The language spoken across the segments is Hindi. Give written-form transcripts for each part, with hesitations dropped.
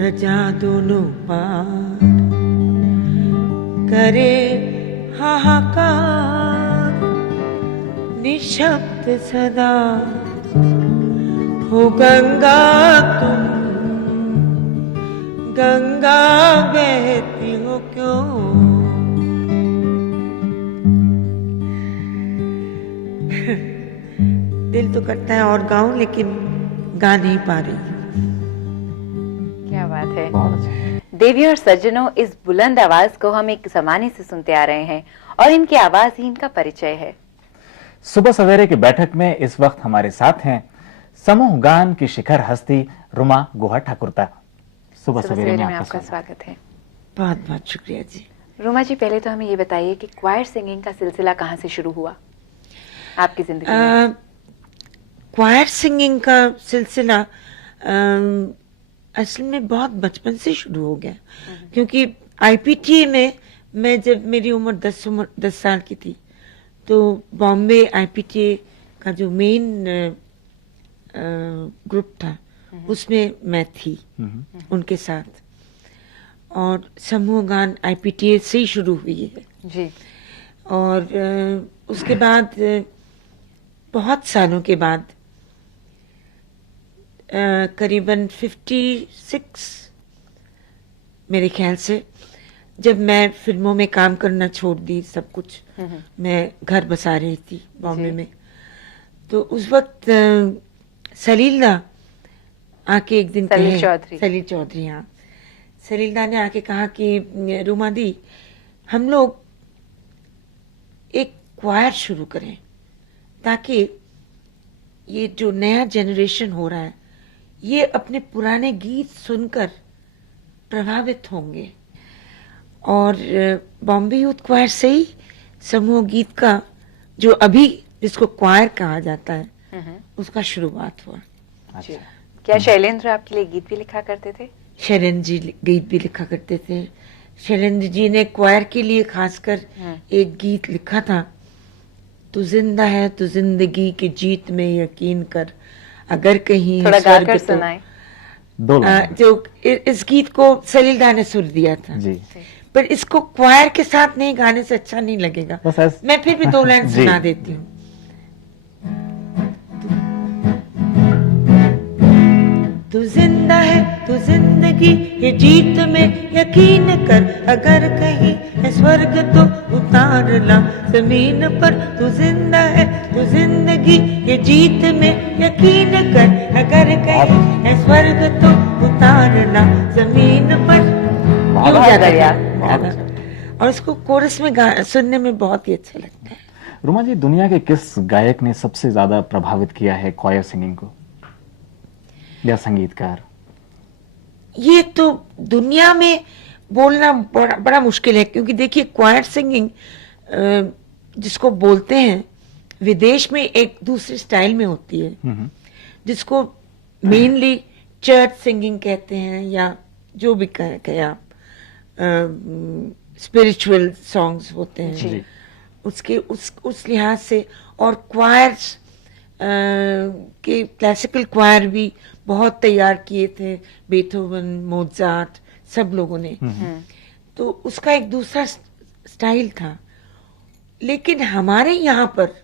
रजा दोनों पार करे हाहाकार, निशब्द सदा हो गंगा तुम, गंगा बहती हो क्यों। दिल तो करता है और गाऊं, लेकिन गा नहीं पा रही। क्या बात है। बहुत अच्छा। देवी और सज्जनों, इस बुलंद आवाज को हम एक जमाने से सुनते आ रहे हैं और इनकी आवाज ही इनका परिचय है। सुबह सवेरे की बैठक में इस वक्त हमारे साथ हैं समूह गान की शिखर हस्ती रुमा गुहा ठाकुरता। सुबह सवेरे में आपका स्वागत है। बहुत बहुत शुक्रिया जी। रुमा जी, पहले तो हमें ये बताइए कि क्वायर सिंगिंग का सिलसिला कहाँ से शुरू हुआ आपकी जिंदगी में? क्वायर सिंगिंग का सिलसिला असल में बहुत बचपन से शुरू हो गया, क्योंकि आईपीटीए में मैं जब मेरी उम्र 10 साल की थी तो बॉम्बे आईपीटीए का जो मेन ग्रुप था उसमें मैं थी उनके साथ, और समूह गान आईपीटीए से ही शुरू हुई है जी। और उसके बाद बहुत सालों के बाद करीबन 56 मेरे ख्याल से, जब मैं फिल्मों में काम करना छोड़ दी, सब कुछ मैं घर बसा रही थी बॉम्बे में, तो उस वक्त सलीलदा आके एक दिन सलील चौधरी, हाँ, सलीलदा ने आके कहा कि रुमा दी, हम लोग एक क्वायर शुरू करें ताकि ये जो नया जनरेशन हो रहा है ये अपने पुराने गीत सुनकर प्रभावित होंगे। और बॉम्बे यूथ क्वायर से ही समूह गीत का, जो अभी जिसको क्वायर कहा जाता है, उसका शुरुआत हुआ। अच्छा। क्या शैलेंद्र आपके लिए गीत भी लिखा करते थे? शैलेंद्र जी गीत भी लिखा करते थे। शैलेंद्र जी ने क्वायर के लिए खासकर एक गीत लिखा था, तू जिंदा है तो जिंदगी की जीत में यकीन कर, अगर कहीं थोड़ा गाकर सुनाए। जो इस गीत को सलीलदा ने सुर दिया था जी। पर इसको क्वायर के साथ नहीं गाने से अच्छा नहीं लगेगा, मैं फिर भी 2 लाइन सुना देती हूँ। तू जिंदा है तो जिंदगी ये जीत में यकीन कर, अगर कहीं है स्वर्ग तो उतार ला जमीन पर। तू जिंदा है तो जिंदगी ये जीत में यकीन कर, अगर कहीं है स्वर्ग तो उतार ला जमीन पर। और उसको कोरस में सुनने में बहुत ही अच्छा लगता है। रुमा जी, दुनिया के किस गायक ने सबसे ज्यादा प्रभावित किया है क्वायर सिंगिंग को, या संगीतकार? ये तो दुनिया में बोलना बड़ा मुश्किल है, क्योंकि देखिए क्वायर सिंगिंग जिसको बोलते हैं विदेश में एक दूसरे स्टाइल में होती है, जिसको मेनली चर्च सिंगिंग कहते हैं, या जो भी कहे आप, स्पिरिचुअल सॉन्ग्स होते हैं उसके उस लिहाज से। और क्वायर्स के क्लासिकल क्वायर भी बहुत तैयार किए थे, बेथोवन, मोजार्ट, सब लोगों ने, तो उसका एक दूसरा स्टाइल था। लेकिन हमारे यहाँ पर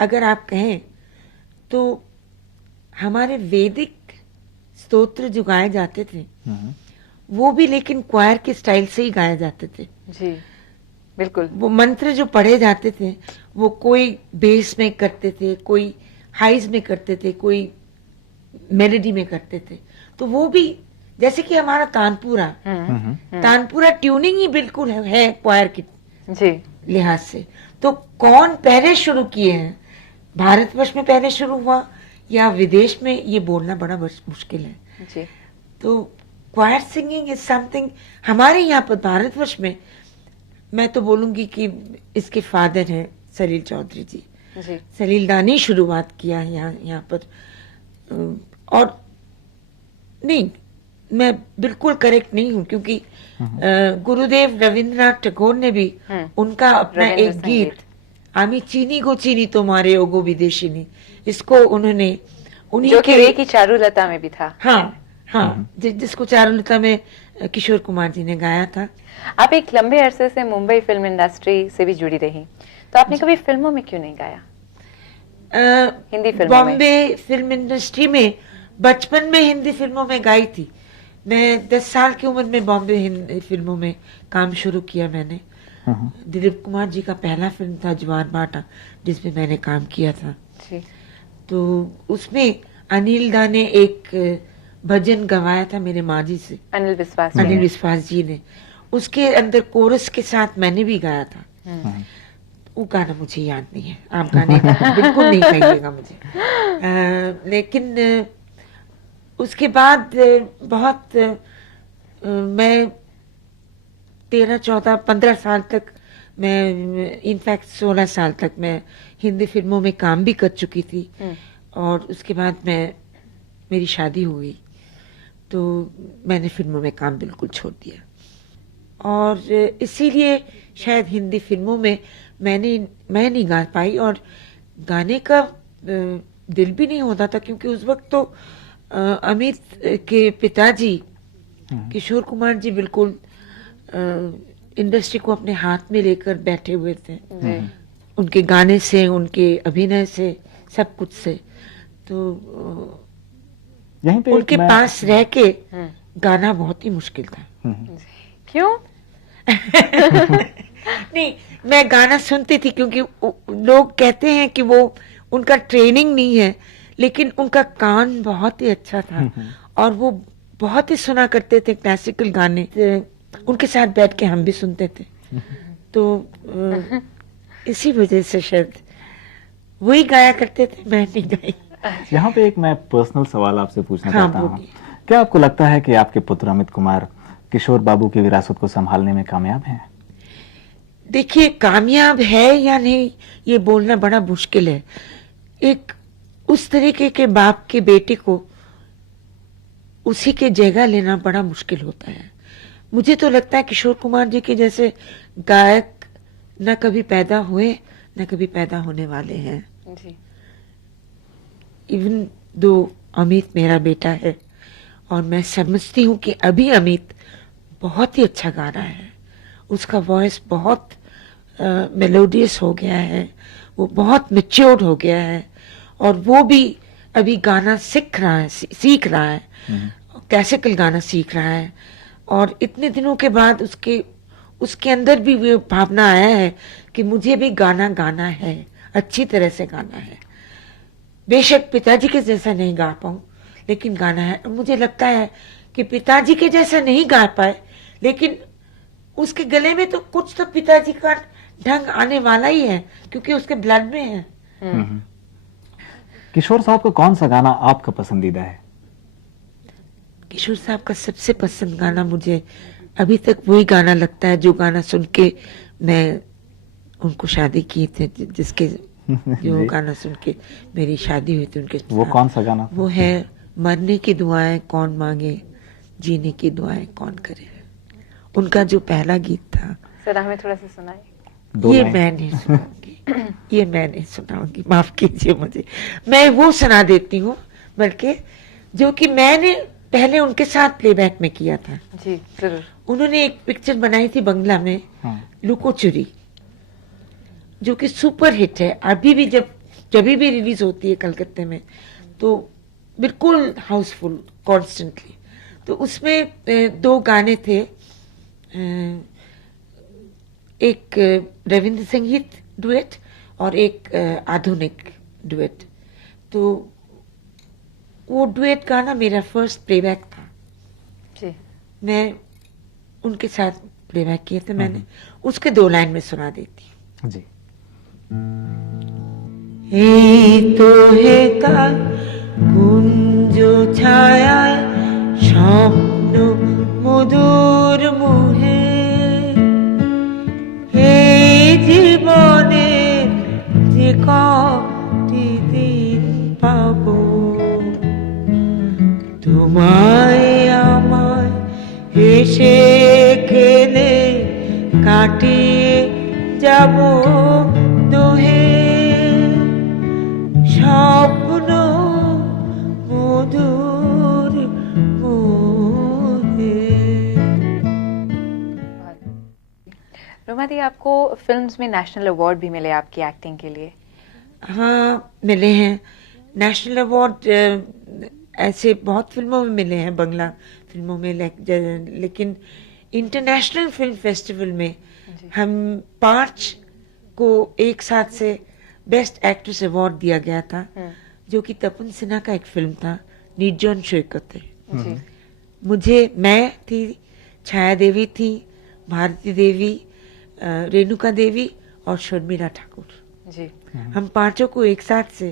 अगर आप कहें तो हमारे वैदिक स्तोत्र जो गाए जाते थे वो भी लेकिन क्वायर के स्टाइल से ही गाए जाते थे। जी बिल्कुल। वो मंत्र जो पढ़े जाते थे वो कोई बेस में करते थे, कोई हाइज में करते थे, कोई मेलोडी में करते थे। तो वो भी जैसे कि हमारा तानपुरा, तानपुरा ट्यूनिंग ही बिल्कुल है क्वायर की लिहाज से। तो कौन पहले शुरू किए हैं, भारतवर्ष में पहले शुरू हुआ या विदेश में, ये बोलना बड़ा मुश्किल है जी। तो क्वायर सिंगिंग इज समथिंग हमारे यहाँ पर भारतवर्ष में, मैं तो बोलूंगी कि इसके फादर हैं सलील चौधरी जी। सलीलदा ने शुरुआत किया है यहाँ पर। और नहीं, मैं बिल्कुल करेक्ट नहीं हूँ, क्योंकि गुरुदेव रविंद्रनाथ टैगोर ने भी उनका अपना एक गीत आमी चीनी गो चीनी तुम्हारे ओगो विदेशिनी, इसको उन्होंने उन्हीं जो कि वे की चारुलता में भी था। हाँ हाँ, जिसको चारुलता में किशोर कुमार जी ने गाया था। आप एक लंबे अरसे से मुंबई फिल्म इंडस्ट्री से भी जुड़ी रही, तो आपने कभी फिल्मों में क्यों नहीं गाया? हिंदी फिल्मों में? बॉम्बे फिल्म इंडस्ट्री में बचपन में हिंदी फिल्मों में गाई थी। मैं 10 साल की उम्र में बॉम्बे हिंदी फिल्मों में काम शुरू किया मैंने। दिलीप कुमार जी का पहला फिल्म था जवान भाटा, जिसमें मैंने काम किया था। जी। तो उसमें अनिल दा ने एक भजन गवाया था मेरे माँ जी से, अनिल विश्वास अनिल विश्वास जी ने। उसके अंदर कोरस के साथ मैंने भी गाया था। वो गाना मुझे याद नहीं है, आप गाने बिल्कुल नहीं कहिएगा मुझे। लेकिन उसके बाद बहुत मैं 13, 14, 15 साल तक मैं, इनफैक्ट 16 साल तक मैं हिंदी फिल्मों में काम भी कर चुकी थी। और उसके बाद मेरी शादी हो गई, तो मैंने फिल्मों में काम बिल्कुल छोड़ दिया। और इसीलिए शायद हिंदी फिल्मों में मैं नहीं गा पाई, और गाने का दिल भी नहीं होता था, क्योंकि उस वक्त तो अमित के पिताजी किशोर कुमार जी बिल्कुल इंडस्ट्री को अपने हाथ में लेकर बैठे हुए थे। उनके गाने से, उनके अभिनय से, सब कुछ से। तो यहीं पे उनके पास रह के गाना बहुत ही मुश्किल था। क्यों? नहीं, मैं गाना सुनती थी, क्योंकि लोग कहते हैं कि वो उनका ट्रेनिंग नहीं है, लेकिन उनका कान बहुत ही अच्छा था और वो बहुत ही सुना करते थे क्लासिकल गाने। उनके साथ बैठ के हम भी सुनते थे। तो इसी वजह से शायद वही गाया करते थे, मैं नहीं गाई। यहाँ पे एक मैं पर्सनल सवाल आपसे पूछना हाँ, चाहता हूँ। क्या आपको लगता है कि आपके पुत्र अमित कुमार किशोर बाबू की विरासत को संभालने में कामयाब हैं? देखिए, कामयाब है या नहीं ये बोलना बड़ा मुश्किल है। एक उस तरीके के बाप के बेटे को उसी के जगह लेना बड़ा मुश्किल होता है। मुझे तो लगता है किशोर कुमार जी के जैसे गायक न कभी पैदा हुए, न कभी पैदा होने वाले हैं। जी। इवन दो अमित मेरा बेटा है, और मैं समझती हूँ कि अभी अमित बहुत ही अच्छा गा रहा है। उसका वॉइस बहुत मेलोडियस हो गया है, वो बहुत मैच्योर्ड हो गया है, और वो भी अभी गाना सीख रहा है, क्लासिकल गाना सीख रहा है। और इतने दिनों के बाद उसके अंदर भी वो भावना आया है कि मुझे भी गाना गाना है, अच्छी तरह से गाना है। बेशक पिताजी के जैसा नहीं गा पाऊं, लेकिन गाना है। मुझे लगता है कि पिताजी के जैसा नहीं गा पाए, लेकिन उसके गले में तो कुछ तो पिताजी का ढंग आने वाला ही है, क्योंकि उसके ब्लड में है। किशोर साहब का कौन सा गाना आपका पसंदीदा है? किशोर साहब का सबसे पसंद गाना मुझे अभी तक वही गाना लगता है जो गाना सुन के मैं उनको शादी की थे, जिसके जो गाना सुन के मेरी शादी हुई थी उनके साथ। वो कौन सा गाना? वो है मरने की दुआएं कौन मांगे, जीने की दुआएं कौन करे। उनका जो पहला गीत था। सर हमें थोड़ा सा सुनाइए। ये मैं नहीं सुनाऊंगी, ये मैं नहीं सुनाऊंगी, माफ कीजिए मुझे। मैं वो सुना देती हूँ, बल्कि जो कि मैंने पहले उनके साथ प्लेबैक में किया था। जी जरूर। उन्होंने एक पिक्चर बनाई थी बंगला में, लुको चुरी, जो कि सुपर हिट है। अभी भी जब भी रिलीज होती है कलकत्ते में, तो बिल्कुल हाउसफुल कॉन्स्टेंटली। तो उसमें दो गाने थे, एक रविंद्र संगीत डुएट और एक आधुनिक डुएट। तो वो डुएट गाना मेरा फर्स्ट प्लेबैक था। जी। मैं उनके साथ प्लेबैक किए थे मैंने। उसके 2 लाइन में सुना देती हूँ। जी। এই তো হেতা কুঞ্জ ছায়া স্বপ্ন মধুর মুহে, এই জীবনে যে কটি দিন পাবো, তোমায় আমায় হেসে খেলে কাটিয়ে যাব দোহে, স্বপ্ন মধুর रूमा दी, आपको फिल्म्स में नेशनल अवार्ड भी मिले आपकी एक्टिंग के लिए। हाँ, मिले हैं नेशनल अवार्ड। ऐसे बहुत फिल्मों में मिले हैं, बंगला फिल्मों में, लेकिन इंटरनेशनल फिल्म फेस्टिवल में हम 5 को एक साथ से बेस्ट एक्ट्रेस अवार्ड दिया गया था, जो कि तपन सिन्हा का एक फिल्म था, निर्जन शोकते। मैं थी, छाया देवी थी, भारती देवी, रेणुका देवी और शर्मिला ठाकुर जी। हम 5 को एक साथ से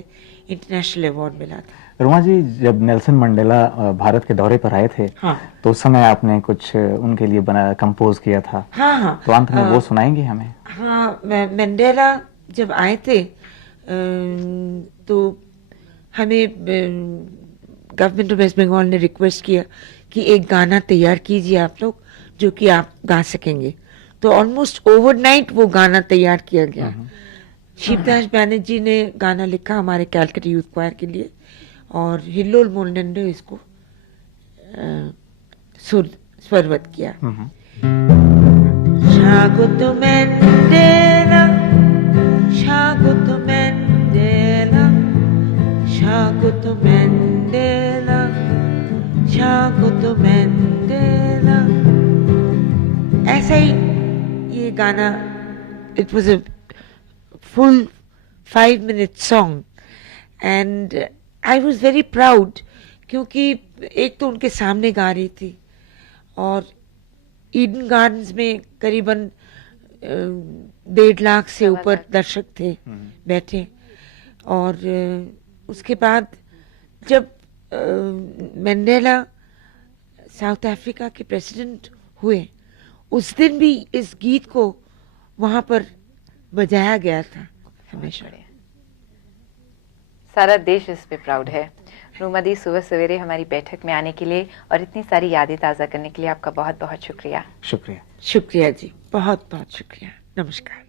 इंटरनेशनल अवार्ड मिला था। रुमा जी, जब नेल्सन मंडेला भारत के दौरे पर आए थे, हाँ, तो उस समय आपने कुछ उनके लिए कंपोज किया था। हाँ हाँ, तो अंत में वो सुनाएंगे हमें? हाँ, मंडेला जब आए थे तो हमें गवर्नमेंट ऑफ वेस्ट बंगाल ने रिक्वेस्ट किया कि एक गाना तैयार कीजिए आप लोग, जो कि आप गा सकेंगे। तो ऑलमोस्ट ओवरनाइट वो गाना तैयार किया गया। शिवदास बैनर्जी ने गाना लिखा हमारे कैलकटा यूथ क्वायर के लिए, और हिल्लोल मोलनंडो इसको स्वरबद्ध किया। स्वागत मंडेला, स्वागत मंडेला, स्वागत मंडेला, स्वागत मंडेला। ऐसा ही ये गाना, it was a full 5-minute song and I was very proud, क्योंकि एक तो उनके सामने गा रही थी और ईडन गार्डन्स में करीबन 1.5 लाख से ऊपर दर्शक थे बैठे। और उसके बाद जब मंडेला साउथ अफ्रीका के प्रेसिडेंट हुए, उस दिन भी इस गीत को वहां पर बजाया गया था हमेशा। सारा देश इस पे प्राउड है। रूमा दी, सुबह सवेरे हमारी बैठक में आने के लिए और इतनी सारी यादें ताज़ा करने के लिए आपका बहुत बहुत शुक्रिया। शुक्रिया। शुक्रिया जी, बहुत बहुत शुक्रिया। नमस्कार।